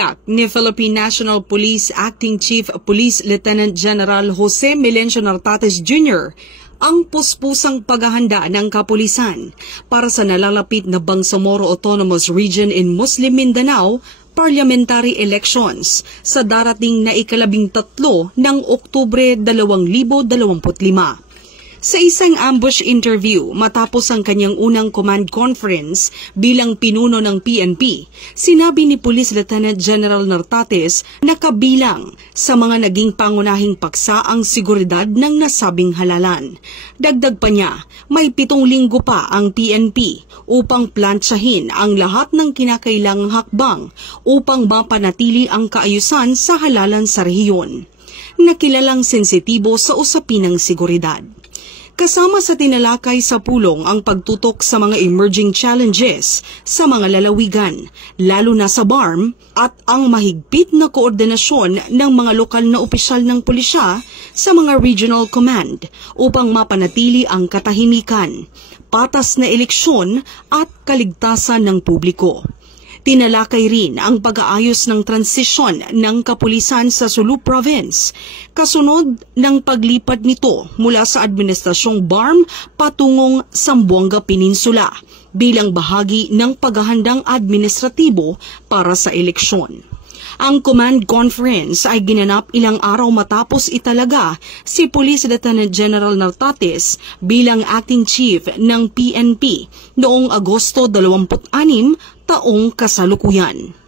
Tiniyak ni Philippine National Police Acting Chief Police Lieutenant General Jose Melencio Nartates Jr. ang puspusang paghahanda ng kapulisan para sa nalalapit na Bangsamoro Autonomous Region in Muslim Mindanao parliamentary elections sa darating na ika-13 ng Oktubre 2025. Sa isang ambush interview matapos ang kanyang unang command conference bilang pinuno ng PNP, sinabi ni Police Lieutenant General Nartates na kabilang sa mga naging pangunahing paksa ang seguridad ng nasabing halalan. Dagdag pa niya, may 7 linggo pa ang PNP upang plantsahin ang lahat ng kinakailangang hakbang upang mapanatili ang kaayusan sa halalan sa rehiyon, na kilalang sensitibo sa usapin ng seguridad. Kasama sa tinalakay sa pulong ang pagtutok sa mga emerging challenges sa mga lalawigan, lalo na sa BARM, at ang mahigpit na koordinasyon ng mga lokal na opisyal ng pulisya sa mga regional command upang mapanatili ang katahimikan, patas na eleksyon at kaligtasan ng publiko. Tinalakay rin ang pag-aayos ng transisyon ng kapulisan sa Sulu Province, kasunod ng paglipat nito mula sa administrasyong BARM patungong Zamboanga Peninsula bilang bahagi ng paghahandang administratibo para sa eleksyon. Ang command conference ay ginanap ilang araw matapos italaga si Police Lieutenant General Nartates bilang acting chief ng PNP noong Agosto 26 taong kasalukuyan.